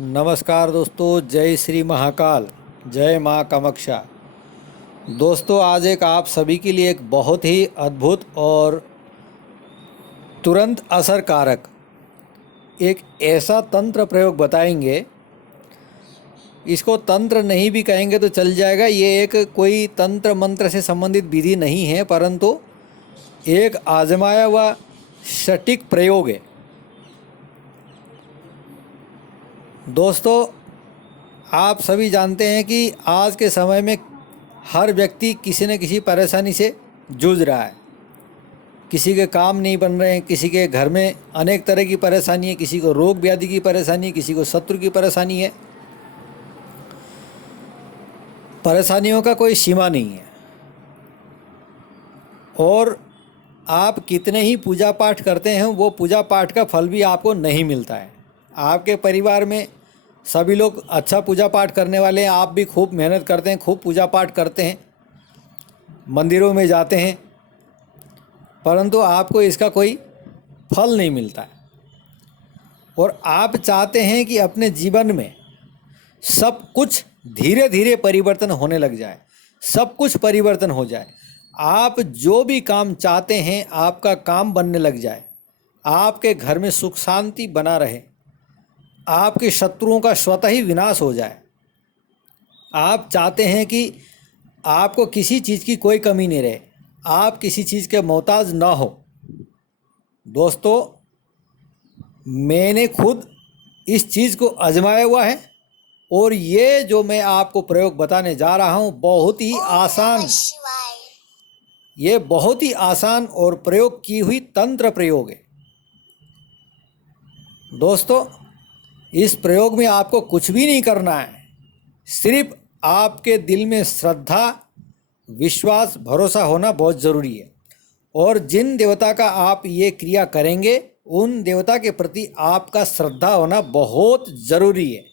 नमस्कार दोस्तों, जय श्री महाकाल, जय माँ कामाक्षा। दोस्तों, आज एक आप सभी के लिए एक बहुत ही अद्भुत और तुरंत असरकारक एक ऐसा तंत्र प्रयोग बताएंगे। इसको तंत्र नहीं भी कहेंगे तो चल जाएगा। ये एक कोई तंत्र मंत्र से संबंधित विधि नहीं है, परंतु एक आजमाया हुआ सटीक प्रयोग है। दोस्तों, आप सभी जानते हैं कि आज के समय में हर व्यक्ति किसी न किसी परेशानी से जूझ रहा है। किसी के काम नहीं बन रहे हैं, किसी के घर में अनेक तरह की परेशानी है, किसी को रोग व्याधि की परेशानी है, किसी को शत्रु की परेशानी है। परेशानियों का कोई सीमा नहीं है। और आप कितने ही पूजा पाठ करते हैं, वो पूजा पाठ का फल भी आपको नहीं मिलता है। आपके परिवार में सभी लोग अच्छा पूजा पाठ करने वाले हैं, आप भी खूब मेहनत करते हैं, खूब पूजा पाठ करते हैं, मंदिरों में जाते हैं, परंतु आपको इसका कोई फल नहीं मिलता है। और आप चाहते हैं कि अपने जीवन में सब कुछ धीरे धीरे परिवर्तन होने लग जाए, सब कुछ परिवर्तन हो जाए। आप जो भी काम चाहते हैं आपका काम बनने लग जाए, आपके घर में सुख शांति बना रहे, आपके शत्रुओं का स्वतः ही विनाश हो जाए। आप चाहते हैं कि आपको किसी चीज़ की कोई कमी नहीं रहे, आप किसी चीज़ के मोहताज ना हो। दोस्तों, मैंने खुद इस चीज़ को आजमाया हुआ है और ये जो मैं आपको प्रयोग बताने जा रहा हूँ बहुत ही आसान, ये बहुत ही आसान और प्रयोग की हुई तंत्र प्रयोग है। दोस्तों, इस प्रयोग में आपको कुछ भी नहीं करना है, सिर्फ आपके दिल में श्रद्धा, विश्वास, भरोसा होना बहुत ज़रूरी है। और जिन देवता का आप ये क्रिया करेंगे उन देवता के प्रति आपका श्रद्धा होना बहुत ज़रूरी है।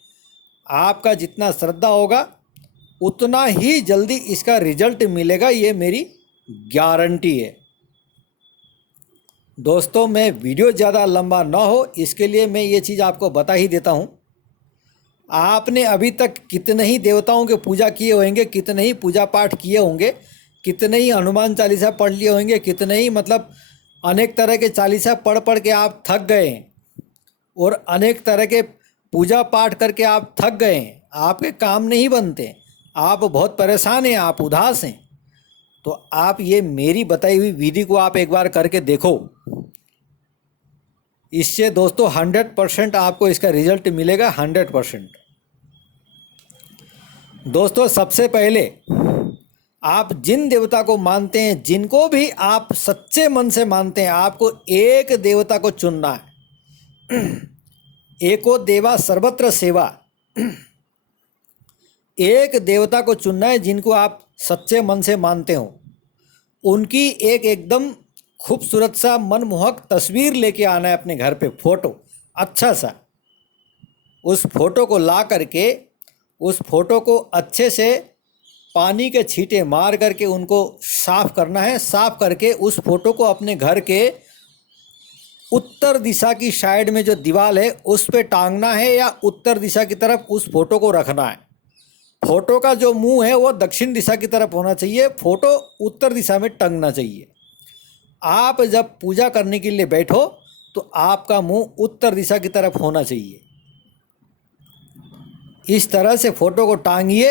आपका जितना श्रद्धा होगा उतना ही जल्दी इसका रिजल्ट मिलेगा, ये मेरी गारंटी है। दोस्तों, मैं वीडियो ज़्यादा लंबा ना हो इसके लिए मैं ये चीज़ आपको बता ही देता हूँ। आपने अभी तक कितने ही देवताओं के पूजा किए होंगे, कितने ही पूजा पाठ किए होंगे, कितने ही हनुमान चालीसा पढ़ लिए होंगे, कितने ही अनेक तरह के चालीसा पढ़ पढ़ के आप थक गए हैं और अनेक तरह के पूजा पाठ करके आप थक गए हैं। आपके काम नहीं बनते, आप बहुत परेशान हैं, आप उदास हैं। तो आप ये मेरी बताई हुई विधि को आप एक बार करके देखो। इससे दोस्तों 100% आपको इसका रिजल्ट मिलेगा, 100%। दोस्तों, सबसे पहले आप जिन देवता को मानते हैं, जिनको भी आप सच्चे मन से मानते हैं, आपको एक देवता को चुनना है। एको देवा सर्वत्र सेवा। एक देवता को चुनना है जिनको आप सच्चे मन से मानते हो। उनकी एक एकदम खूबसूरत सा मनमोहक तस्वीर लेके आना है अपने घर पे, फोटो अच्छा सा। उस फोटो को ला करके उस फोटो को अच्छे से पानी के छींटे मार करके उनको साफ़ करना है। साफ़ करके उस फोटो को अपने घर के उत्तर दिशा की साइड में जो दीवार है उस पे टांगना है, या उत्तर दिशा की तरफ उस फोटो को रखना है। फोटो का जो मुंह है वो दक्षिण दिशा की तरफ होना चाहिए, फोटो उत्तर दिशा में टंगना चाहिए। आप जब पूजा करने के लिए बैठो तो आपका मुंह उत्तर दिशा की तरफ होना चाहिए। इस तरह से फोटो को टांगिए।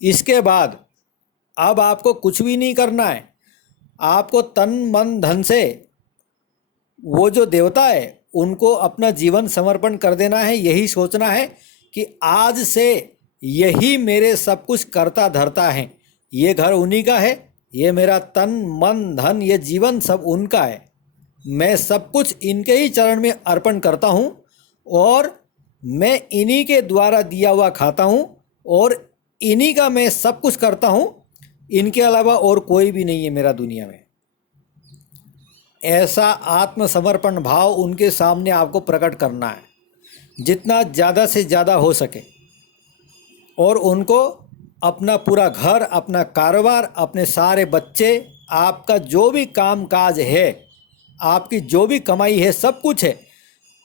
इसके बाद अब आपको कुछ भी नहीं करना है। आपको तन मन धन से वो जो देवता है उनको अपना जीवन समर्पण कर देना है। यही सोचना है कि आज से यही मेरे सब कुछ करता धरता है, ये घर उन्हीं का है, ये मेरा तन मन धन ये जीवन सब उनका है। मैं सब कुछ इनके ही चरण में अर्पण करता हूँ और मैं इन्हीं के द्वारा दिया हुआ खाता हूँ और इन्हीं का मैं सब कुछ करता हूँ। इनके अलावा और कोई भी नहीं है मेरा दुनिया में। ऐसा आत्मसमर्पण भाव उनके सामने आपको प्रकट करना है जितना ज़्यादा से ज़्यादा हो सके। और उनको अपना पूरा घर, अपना कारोबार, अपने सारे बच्चे, आपका जो भी काम काज है, आपकी जो भी कमाई है, सब कुछ है,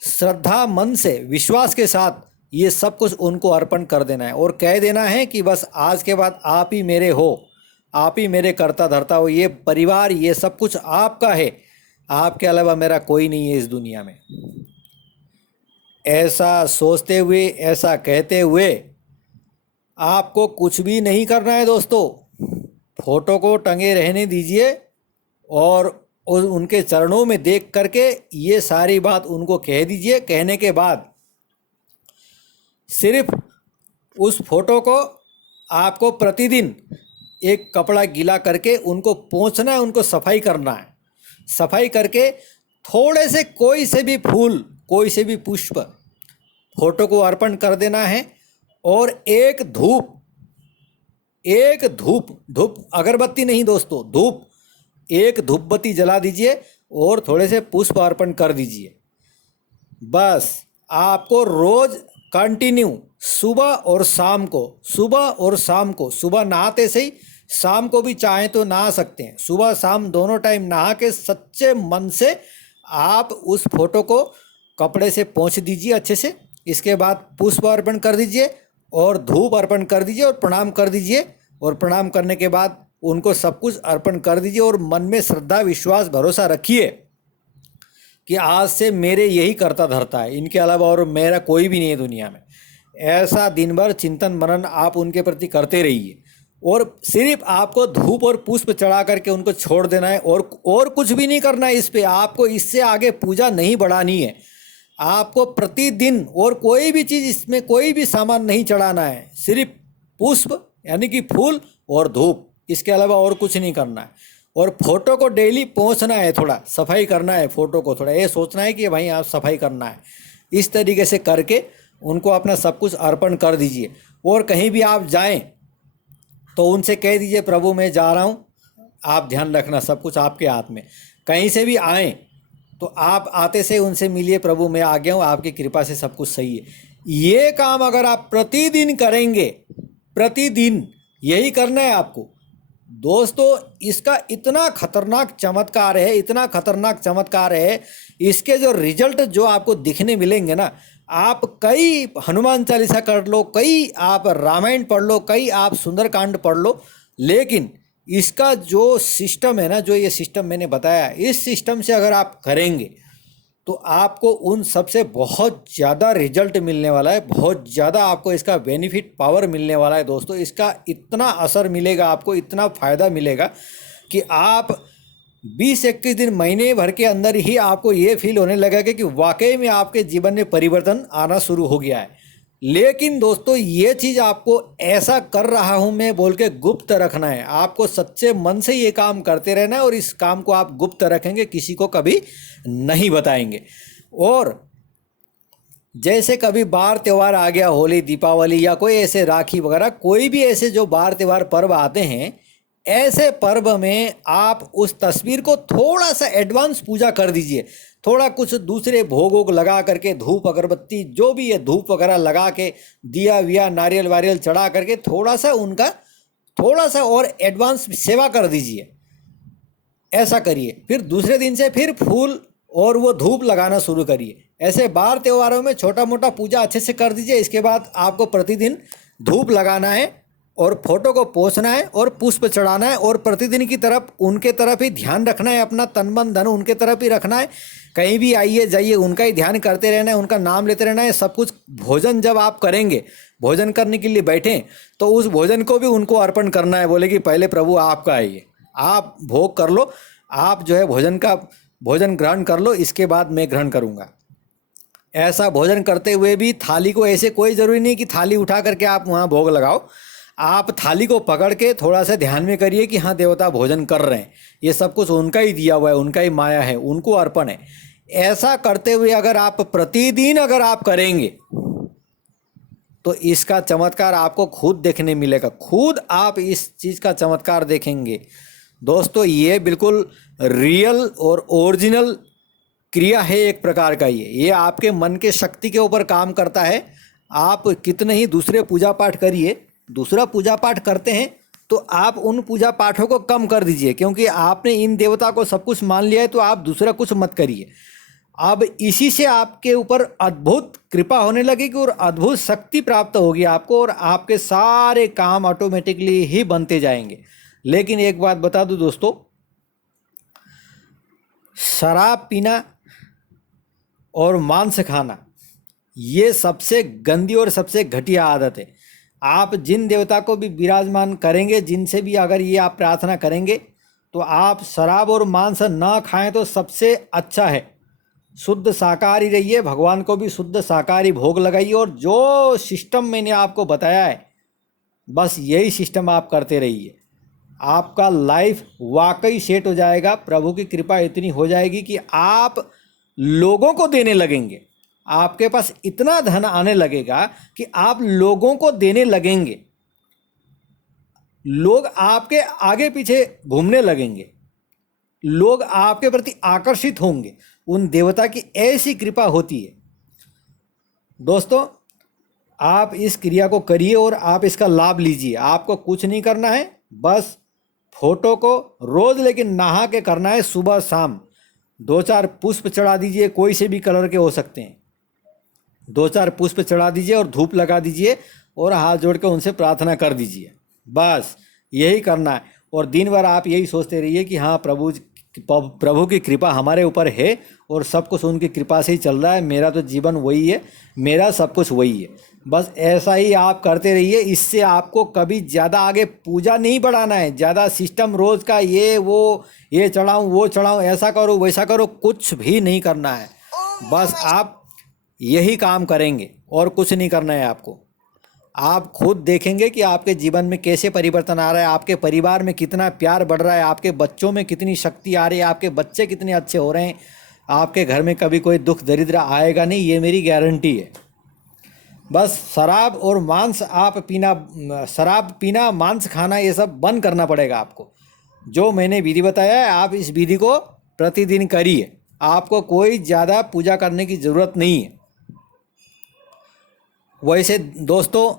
श्रद्धा मन से विश्वास के साथ ये सब कुछ उनको अर्पण कर देना है और कह देना है कि बस आज के बाद आप ही मेरे हो, आप ही मेरे कर्ता धर्ता हो, ये परिवार ये सब कुछ आपका है, आपके अलावा मेरा कोई नहीं है इस दुनिया में। ऐसा सोचते हुए, ऐसा कहते हुए आपको कुछ भी नहीं करना है दोस्तों। फोटो को टंगे रहने दीजिए और उनके चरणों में देख करके ये सारी बात उनको कह दीजिए। कहने के बाद सिर्फ उस फोटो को आपको प्रतिदिन एक कपड़ा गीला करके उनको पोंछना है, उनको सफाई करना है। सफाई करके थोड़े से कोई से भी फूल, कोई से भी पुष्प फोटो को अर्पण कर देना है और एक धूप अगरबत्ती नहीं दोस्तों, धूप, एक धूप बत्ती जला दीजिए और थोड़े से पुष्प अर्पण कर दीजिए। बस आपको रोज कंटिन्यू सुबह और शाम को, सुबह नहाते से ही, शाम को भी चाहें तो नहा सकते हैं। सुबह शाम दोनों टाइम नहा के सच्चे मन से आप उस फोटो को कपड़े से पोंछ दीजिए अच्छे से। इसके बाद पुष्प अर्पण कर दीजिए और धूप अर्पण कर दीजिए और प्रणाम कर दीजिए। और प्रणाम करने के बाद उनको सब कुछ अर्पण कर दीजिए और मन में श्रद्धा, विश्वास, भरोसा रखिए कि आज से मेरे यही कर्ता धर्ता है, इनके अलावा और मेरा कोई भी नहीं है दुनिया में। ऐसा दिन भर चिंतन मनन आप उनके प्रति करते रहिए और सिर्फ आपको धूप और पुष्प चढ़ा करके उनको छोड़ देना है और कुछ भी नहीं करना है। इस पे आपको इससे आगे पूजा नहीं बढ़ानी है। आपको प्रतिदिन और कोई भी चीज़, इसमें कोई भी सामान नहीं चढ़ाना है, सिर्फ पुष्प यानी कि फूल और धूप, इसके अलावा और कुछ नहीं करना है। और फोटो को डेली पोंछना है, थोड़ा सफाई करना है फोटो को, थोड़ा ये सोचना है कि भाई आप सफाई करना है। इस तरीके से करके उनको अपना सब कुछ अर्पण कर दीजिए। और कहीं भी आप जाएं तो उनसे कह दीजिए प्रभु मैं जा रहा हूं, आप ध्यान रखना, सब कुछ आपके हाथ में। कहीं से भी आएँ तो आप आते से उनसे मिलिए, प्रभु मैं आ गया हूँ, आपकी कृपा से सब कुछ सही है। ये काम अगर आप प्रतिदिन करेंगे, प्रतिदिन यही करना है आपको दोस्तों। इसका इतना खतरनाक चमत्कार है, इतना खतरनाक चमत्कार है। इसके जो रिजल्ट जो आपको दिखने मिलेंगे ना, आप कई हनुमान चालीसा कर लो, कई आप रामायण पढ़ लो, कई आप सुंदरकांड पढ़ लो, लेकिन इसका जो सिस्टम है ना, जो ये सिस्टम मैंने बताया, इस सिस्टम से अगर आप करेंगे तो आपको उन सबसे बहुत ज़्यादा रिजल्ट मिलने वाला है, बहुत ज़्यादा आपको इसका बेनिफिट पावर मिलने वाला है दोस्तों। इसका इतना असर मिलेगा आपको, इतना फ़ायदा मिलेगा कि आप 20-21 दिन, महीने भर के अंदर ही आपको ये फील होने लगेगा कि वाकई में आपके जीवन में परिवर्तन आना शुरू हो गया है। लेकिन दोस्तों ये चीज़ आपको ऐसा कर रहा हूँ मैं बोल के गुप्त रखना है। आपको सच्चे मन से ये काम करते रहना है और इस काम को आप गुप्त रखेंगे, किसी को कभी नहीं बताएंगे। और जैसे कभी बार त्यौहार आ गया, होली, दीपावली या कोई ऐसे राखी वगैरह, कोई भी ऐसे जो बार त्यौहार पर्व आते हैं, ऐसे पर्व में आप उस तस्वीर को थोड़ा सा एडवांस पूजा कर दीजिए। थोड़ा कुछ दूसरे भोग वोग लगा करके, धूप अगरबत्ती जो भी है, धूप वगैरह लगा के, दिया विया नारियल वारियल चढ़ा करके थोड़ा सा उनका थोड़ा सा और एडवांस सेवा कर दीजिए। ऐसा करिए। फिर दूसरे दिन से फिर फूल और वो धूप लगाना शुरू करिए। ऐसे बार त्योहारों में छोटा मोटा पूजा अच्छे से कर दीजिए। इसके बाद आपको प्रतिदिन धूप लगाना है और फोटो को पोंछना है और पुष्प चढ़ाना है और प्रतिदिन की तरफ उनके तरफ ही ध्यान रखना है, अपना तन मन धन उनके तरफ ही रखना है। कहीं भी आइए जाइए उनका ही ध्यान करते रहना है, उनका नाम लेते रहना है। सब कुछ भोजन जब आप करेंगे, भोजन करने के लिए बैठें तो उस भोजन को भी उनको अर्पण करना है। बोले कि पहले प्रभु आपका है ये, आप भोग कर लो, आप जो है भोजन ग्रहण कर लो, इसके बाद मैं ग्रहण करूँगा। ऐसा भोजन करते हुए भी थाली को ऐसे कोई ज़रूरी नहीं कि थाली उठा करके आप वहाँ भोग लगाओ। आप थाली को पकड़ के थोड़ा सा ध्यान में करिए कि हाँ देवता भोजन कर रहे हैं, ये सब कुछ उनका ही दिया हुआ है, उनका ही माया है, उनको अर्पण है। ऐसा करते हुए अगर आप प्रतिदिन अगर आप करेंगे तो इसका चमत्कार आपको खुद देखने मिलेगा। खुद आप इस चीज़ का चमत्कार देखेंगे दोस्तों। ये बिल्कुल रियल और ओरिजिनल क्रिया है एक प्रकार का। ये आपके मन के शक्ति के ऊपर काम करता है। आप कितने ही दूसरे पूजा पाठ करिए, दूसरा पूजा पाठ करते हैं तो आप उन पूजा पाठों को कम कर दीजिए, क्योंकि आपने इन देवता को सब कुछ मान लिया है तो आप दूसरा कुछ मत करिए। अब इसी से आपके ऊपर अद्भुत कृपा होने लगेगी और अद्भुत शक्ति प्राप्त होगी आपको, और आपके सारे काम ऑटोमेटिकली ही बनते जाएंगे। लेकिन एक बात बता दूं दोस्तों, शराब पीना और मांस खाना ये सबसे गंदी और सबसे घटिया आदत है। आप जिन देवता को भी विराजमान करेंगे, जिनसे भी अगर ये आप प्रार्थना करेंगे, तो आप शराब और मांस ना खाएं तो सबसे अच्छा है। शुद्ध शाकाहारी रहिए, भगवान को भी शुद्ध शाकाहारी भोग लगाइए, और जो सिस्टम मैंने आपको बताया है बस यही सिस्टम आप करते रहिए। आपका लाइफ वाकई सेट हो जाएगा। प्रभु की कृपा इतनी हो जाएगी कि आप लोगों को देने लगेंगे। आपके पास इतना धन आने लगेगा कि आप लोगों को देने लगेंगे। लोग आपके आगे पीछे घूमने लगेंगे, लोग आपके प्रति आकर्षित होंगे। उन देवता की ऐसी कृपा होती है। दोस्तों, आप इस क्रिया को करिए और आप इसका लाभ लीजिए। आपको कुछ नहीं करना है, बस फोटो को रोज लेकिन नहा के करना है। सुबह शाम 2-4 पुष्प चढ़ा दीजिए, कोई से भी कलर के हो सकते हैं। 2-4 पुष्प चढ़ा दीजिए और धूप लगा दीजिए और हाथ जोड़ के उनसे प्रार्थना कर दीजिए। बस यही करना है, और दिन भर आप यही सोचते रहिए कि हाँ, प्रभु की कृपा हमारे ऊपर है और सब कुछ उनकी कृपा से ही चल रहा है। मेरा तो जीवन वही है, मेरा सब कुछ वही है। बस ऐसा ही आप करते रहिए। इससे आपको कभी ज़्यादा आगे पूजा नहीं बढ़ाना है। ज़्यादा सिस्टम रोज़ का ये चढ़ाऊँ वो चढ़ाऊँ, ऐसा करो वैसा करो, कुछ भी नहीं करना है। बस आप यही काम करेंगे और कुछ नहीं करना है आपको। आप खुद देखेंगे कि आपके जीवन में कैसे परिवर्तन आ रहा है, आपके परिवार में कितना प्यार बढ़ रहा है, आपके बच्चों में कितनी शक्ति आ रही है, आपके बच्चे कितने अच्छे हो रहे हैं। आपके घर में कभी कोई दुख दरिद्र आएगा नहीं, ये मेरी गारंटी है। बस शराब और मांस शराब पीना, मांस खाना, ये सब बंद करना पड़ेगा आपको। जो मैंने विधि बताया है, आप इस विधि को प्रतिदिन करिए। आपको कोई ज़्यादा पूजा करने की ज़रूरत नहीं है। वैसे दोस्तों,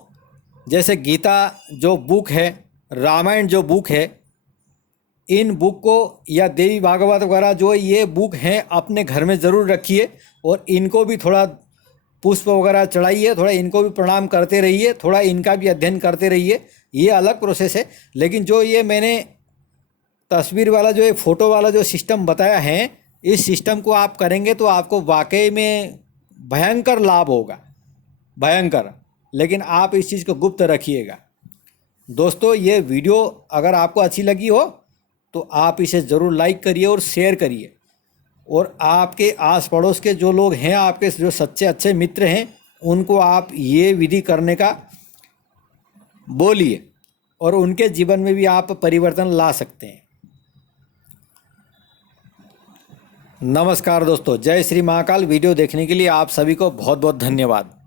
जैसे गीता जो बुक है, रामायण जो बुक है, इन बुक को या देवी भागवत वगैरह जो ये बुक हैं अपने घर में ज़रूर रखिए, और इनको भी थोड़ा पुष्प वगैरह चढ़ाइए, थोड़ा इनको भी प्रणाम करते रहिए, थोड़ा इनका भी अध्ययन करते रहिए। ये अलग प्रोसेस है। लेकिन जो ये मैंने तस्वीर वाला जो ये फ़ोटो वाला जो सिस्टम बताया है, इस सिस्टम को आप करेंगे तो आपको वाकई में भयंकर लाभ होगा, भयंकर। लेकिन आप इस चीज़ को गुप्त रखिएगा। दोस्तों, ये वीडियो अगर आपको अच्छी लगी हो तो आप इसे ज़रूर लाइक करिए और शेयर करिए, और आपके आस पड़ोस के जो लोग हैं, आपके जो सच्चे अच्छे मित्र हैं, उनको आप ये विधि करने का बोलिए, और उनके जीवन में भी आप परिवर्तन ला सकते हैं। नमस्कार दोस्तों, जय श्री महाकाल। वीडियो देखने के लिए आप सभी को बहुत बहुत धन्यवाद।